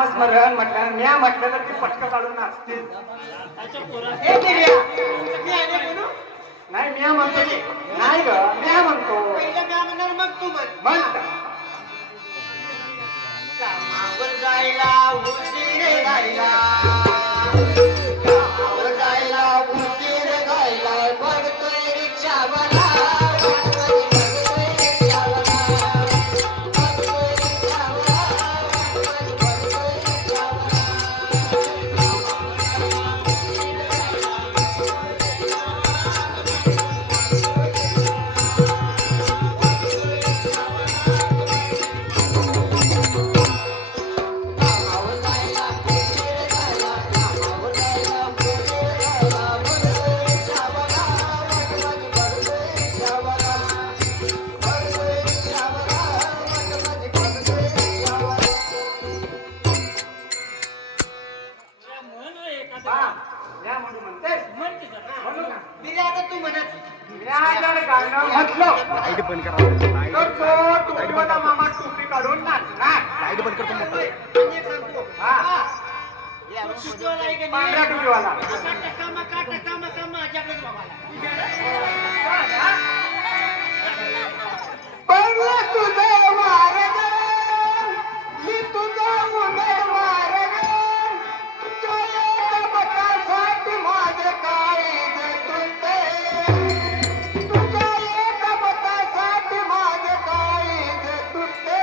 नामस्मरण म्हटलं म्या म्हटलं तर ती पटकं काढून नाचतील. नाही म्या म्हणतो नाही ग म्या म्हणतो मग तू म्हणता कामावर जायला उशीर गायला जायला उशीर गायला बघतोय रिक्षावाला मामा टोपी काढून नाचणार. पांढऱ्या टोपीवाला तुझं मार्ग मी तुझं मुले मार्ग साठी माझं काळीज तुटते तुझ्या एका मतासाठी माझं काळीज तुटते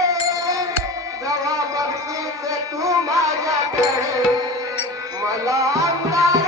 जेव्हा बघतीस तू माझ्याकडे मला अंधार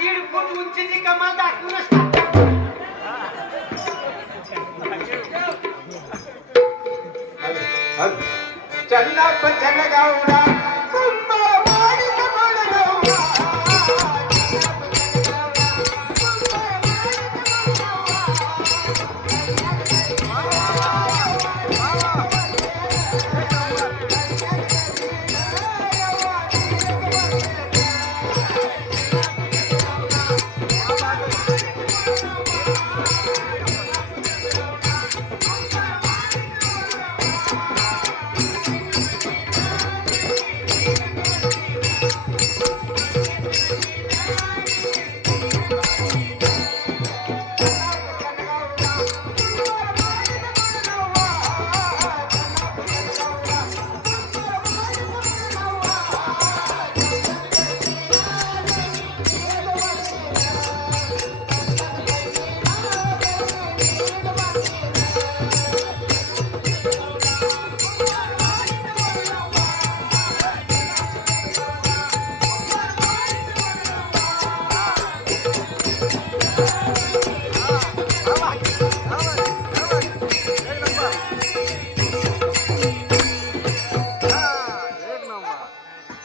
दीड फूट उंचीची कमाल दाखवूनच चल गौडा